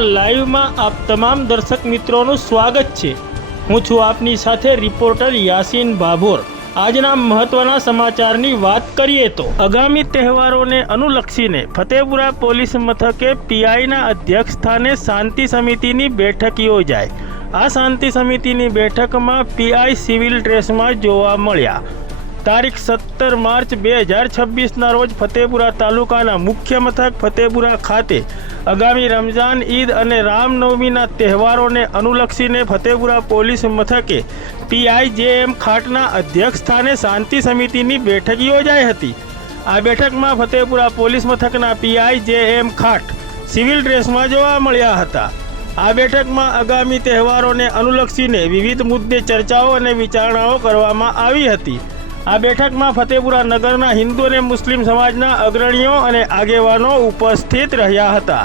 Live में आप तमाम दर्शक मित्रों स्वागत है। हूँ छूँ आपनी साथे रिपोर्टर यासीन भाभोर। आजना महत्वना समाचारनी बात करिए तो आगामी तहेवारों ने अनुलक्षीने फतेपुरा पोलीस मथके पीआईना अध्यक्ष स्थाने शांति समितिनी बैठक योजाय। आ शांति समितिनी बैठक में पीआई सिविल ड्रेस में जोवा मळ्या। तारीख 17 मार्च 2026 ना रोज फतेपुरा तालुकाना मुख्य मथक फतेपुरा खाते आगामी रमजान ईद और रामनवमीना तहेवारों अनुलक्षीने फतेपुरा पोलीस मथके पीआई जेएम खाटना अध्यक्ष स्थाने शांति समितिनी बैठक योजाई हती। आ बैठक में फतेपुरा पोलीस मथकना पीआई जेएम खाट सिविल ड्रेस में जोवा मळ्या हता। आ बैठक में आगामी तहेवारों अनुलक्षीने विविध मुद्दे चर्चाओं और विचारणाओं करवामां आवी हती। आ बैठक में फतेपुरा नगरना हिंदू और मुस्लिम समाजना अग्रणीओ और आगेवानो उपस्थित रह्या हता।